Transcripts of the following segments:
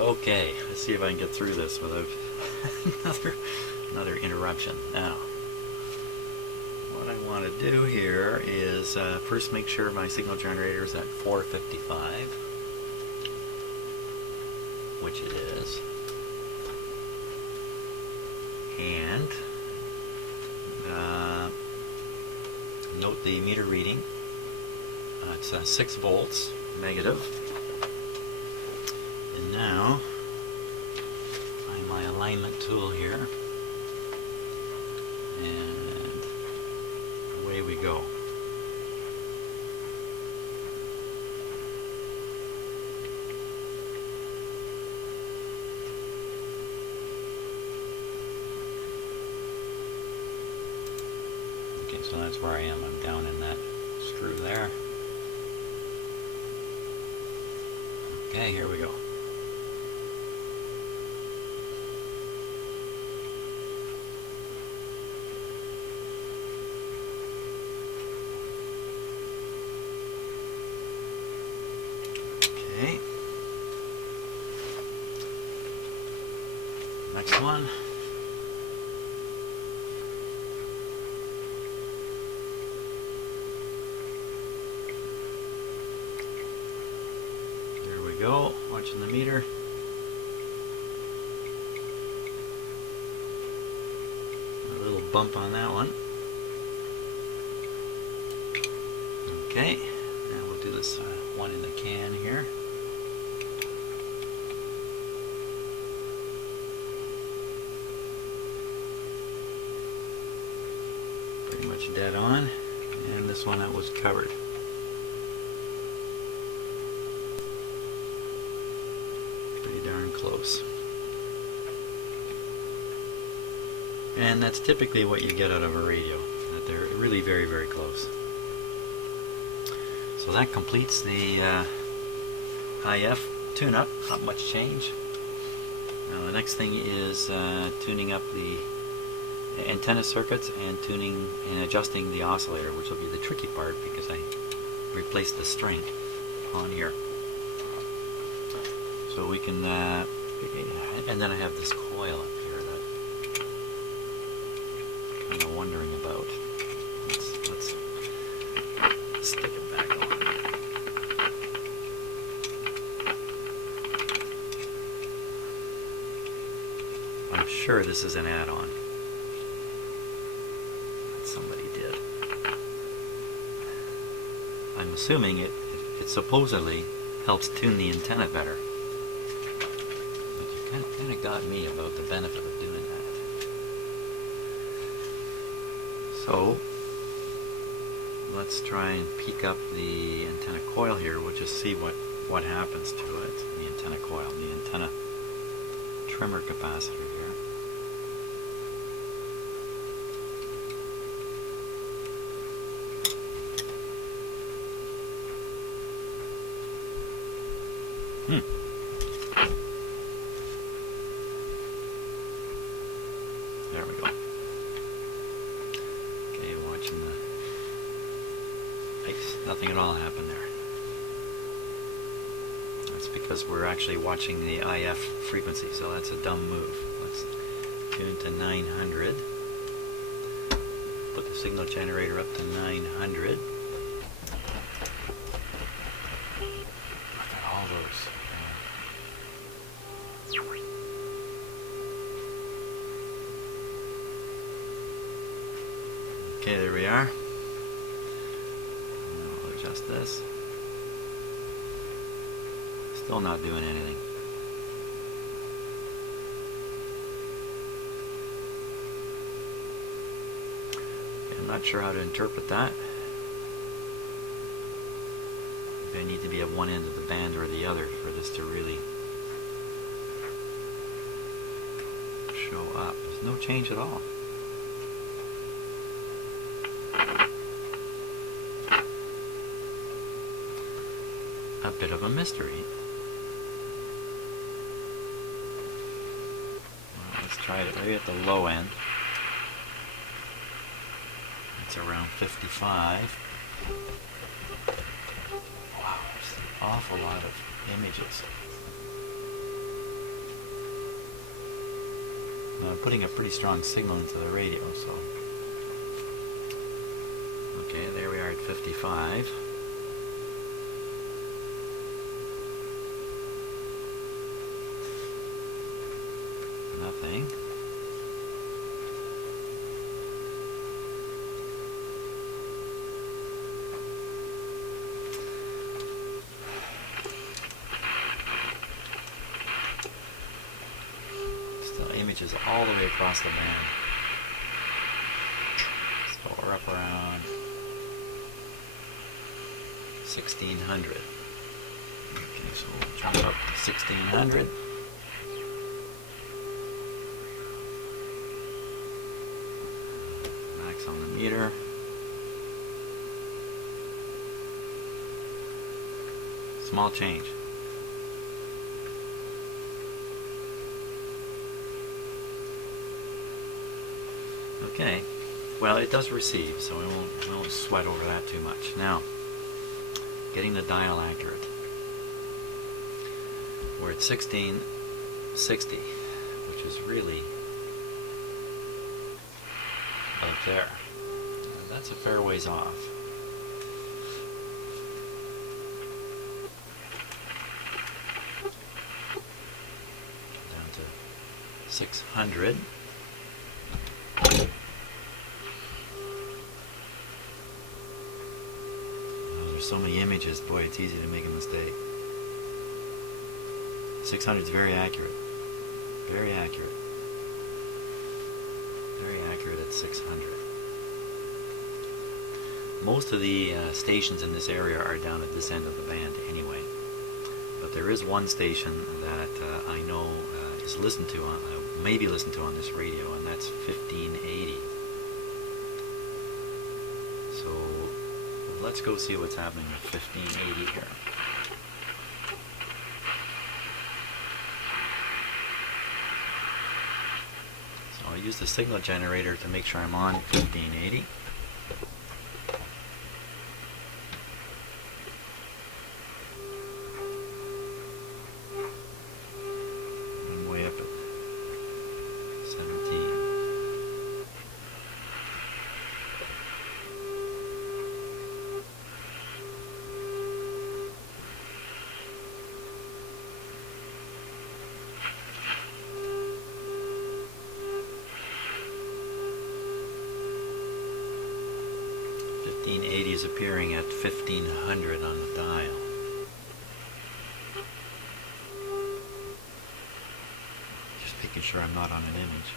Okay, let's see if I can get through this without another interruption. Now, what I want to do here is first make sure my signal generator is at 455, which it is, and note the meter reading. It's 6 volts negative. And now, find my alignment tool here, and away we go. Okay, so that's where I am. I'm down in that screw there. Okay, here we go. Okay. Next one. There we go, watching the meter. A little bump on that one. Okay, now we'll do this one in the can here. Pretty much dead on. And this one that was covered. Pretty darn close. And that's typically what you get out of a radio, that they're really very, very close. So that completes the IF tune-up. Not much change. Now the next thing is tuning up the antenna circuits and tuning and adjusting the oscillator, which will be the tricky part because I replaced the string on here. So we can, and then I have this coil up here that I'm kind of wondering about. Let's stick it back on. I'm sure this is an add-on. Somebody did. I'm assuming it supposedly helps tune the antenna better. But you kind of got me about the benefit of doing that. So let's try and peek up the antenna coil here. We'll just see what happens to it. The antenna coil, the antenna trimmer capacitor here. There we go. Okay, watching the ice. Nothing at all happened there. That's because we're actually watching the IF frequency, so that's a dumb move. Let's tune to 900. Put the signal generator up to 900. Look at all those. Okay, there we are. Now we'll adjust this. Still not doing anything. Okay, I'm not sure how to interpret that. Maybe I need to be at one end of the band or the other for this to really show up. There's no change at all. A bit of a mystery. Well, let's try it maybe at the low end. It's around 55. Wow, there's an awful lot of images. I'm putting a pretty strong signal into the radio, so. Okay, there we are at 55. Nothing. Still images all the way across the band. So we're up around 1600. Okay, so we'll jump up to 1600. Max on the meter. Small change. Okay, well, it does receive, so we won't sweat over that too much. Now, getting the dial accurate. We're at 1660, which is really about there. That's a fair ways off. Down to 600. So many images, boy, it's easy to make a mistake. 600 is very accurate. Very accurate. Very accurate at 600. Most of the stations in this area are down at this end of the band anyway. But there is one station that I know is listened to on, maybe listened to on this radio, and that's 1580. So let's go see what's happening with 1580 here. So I'll use the signal generator to make sure I'm on 1580. I'm way up at 17. Is appearing at 1500 on the dial. Just making sure I'm not on an image.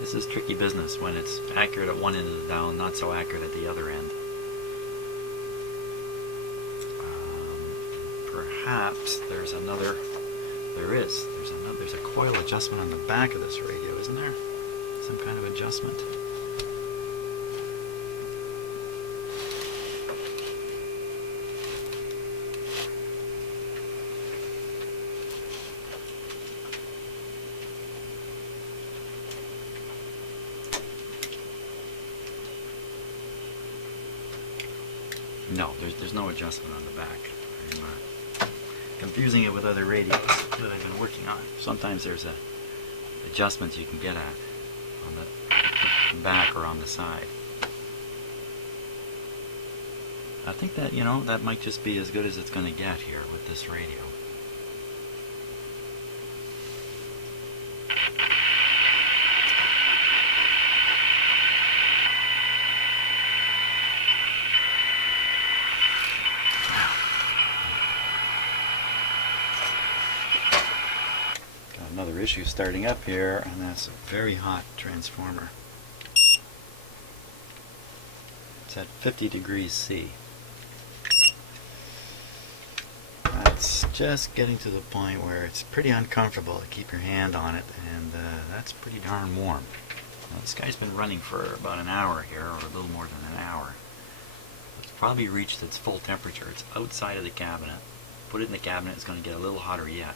This is tricky business when it's accurate at one end of the dial and not so accurate at the other end. Perhaps there's another. There's a coil adjustment on the back of this radio, isn't there? Some kind of adjustment. No, there's no adjustment on the back. I'm confusing it with other radios that I've been working on. Sometimes there's adjustments you can get at on the back or on the side. I think that, that might just be as good as it's going to get here with this radio. Another issue starting up here, and that's a very hot transformer. It's at 50 degrees C. That's just getting to the point where it's pretty uncomfortable to keep your hand on it, and that's pretty darn warm. Now, this guy's been running for about an hour here, or a little more than an hour. It's probably reached its full temperature. It's outside of the cabinet. Put it in the cabinet, it's going to get a little hotter yet.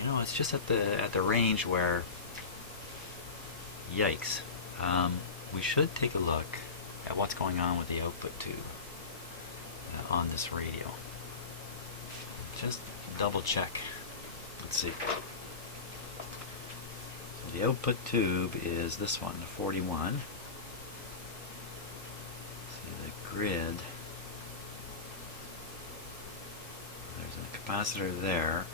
You know, it's just at the range where, yikes. We should take a look at what's going on with the output tube on this radio. Just double check. Let's see. So the output tube is this one, the 41. See the grid. There's a capacitor there.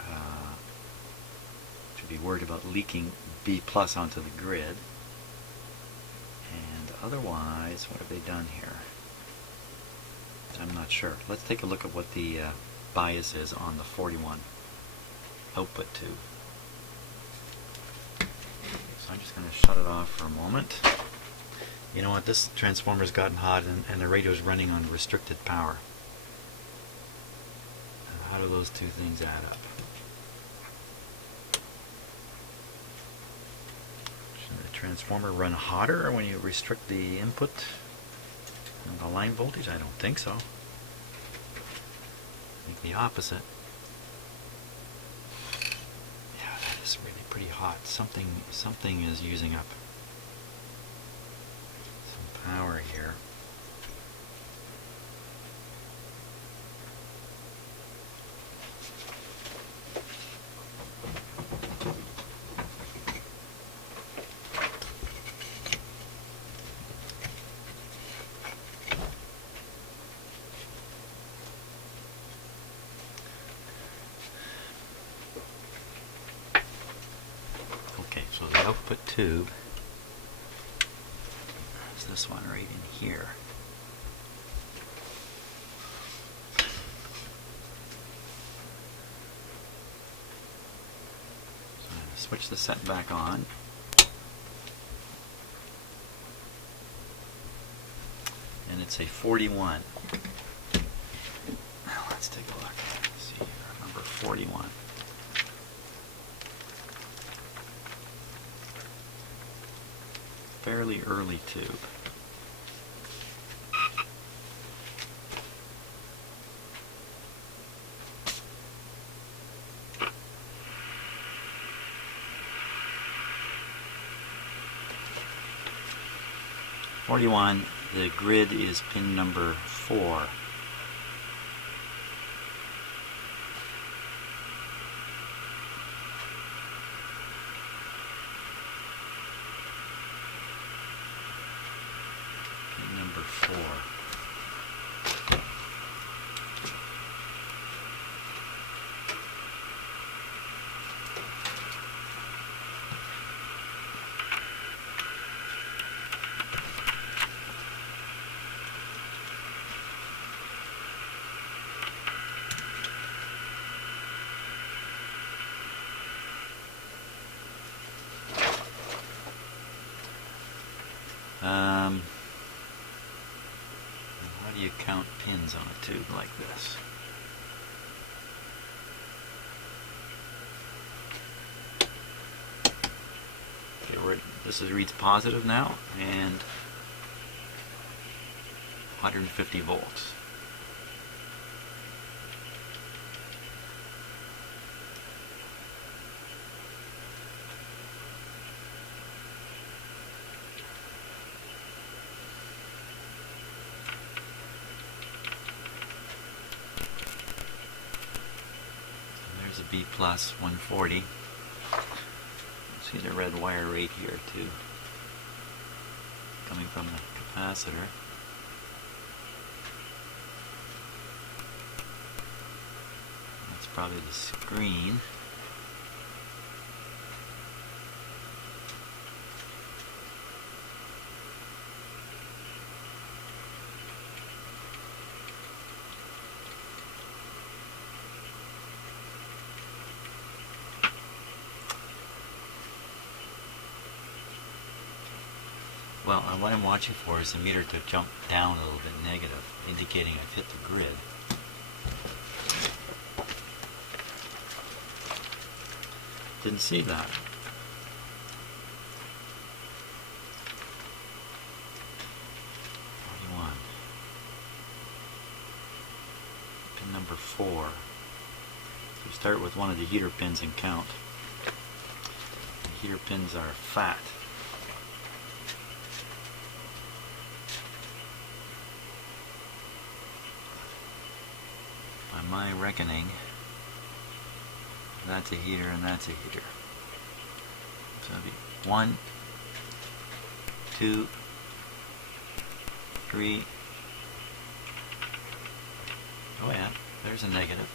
Should be worried about leaking B plus onto the grid. And otherwise, what have they done here? I'm not sure. Let's take a look at what the bias is on the 41 output tube. So I'm just going to shut it off for a moment. You know what? This transformer's gotten hot and the radio's running on restricted power. How do those two things add up? Should the transformer run hotter when you restrict the input and the line voltage? I don't think so. I think the opposite. Yeah, that is really pretty hot. Something is using up some power here. So the output tube is this one right in here. So I'm going to switch the set back on. And it's a 41. Now let's take a look. Let's see here, number 41. Fairly early tube. '41. The grid is pin number 4. Number 4. How do you count pins on a tube like this? Okay, this reads positive now, and 150 volts. A B plus 140. See the red wire right here too, coming from the capacitor. That's probably the screen. Well, what I'm watching for is the meter to jump down a little bit negative, indicating I've hit the grid. Didn't see that. Pin number 4. So start with one of the heater pins and count. heater pins are fat. By my reckoning, that's a heater and that's a heater. So it'll be 1, 2, 3. Oh yeah, there's a negative.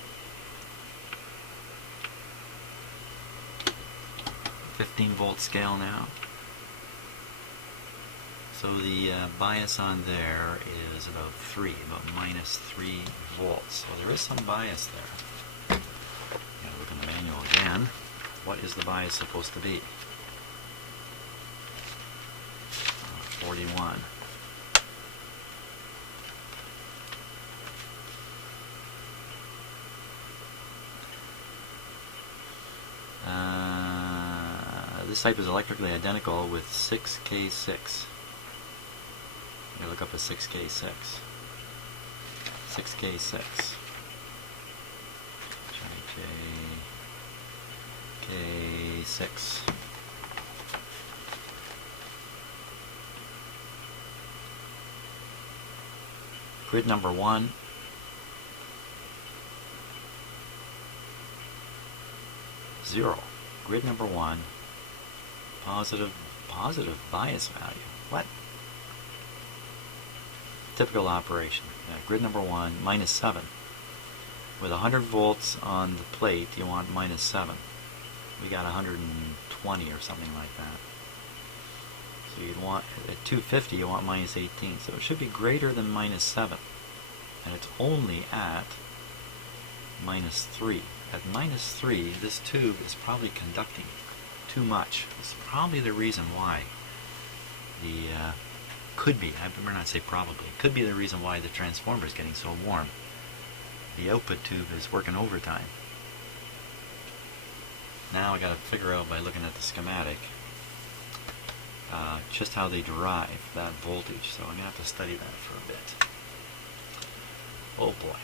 15-volt scale now. So the bias on there is about minus 3 volts. So there is some bias there. Gotta look in the manual again. What is the bias supposed to be? 41. This type is electrically identical with 6K6. I'm going to look up a 6K6. 6K6. K6. Grid number 1. 0. Grid number 1. Positive bias value. What? Typical operation. Grid number 1, minus 7. With 100 volts on the plate, you want minus 7. We got 120 or something like that. So you'd want, at 250, you want minus 18. So it should be greater than minus 7. And it's only at minus 3. At minus 3, this tube is probably conducting too much. It's probably the reason why could be, I better not say probably, could be the reason why the transformer is getting so warm. The output tube is working overtime. Now I got to figure out by looking at the schematic just how they derive that voltage. So I'm going to have to study that for a bit. Oh boy.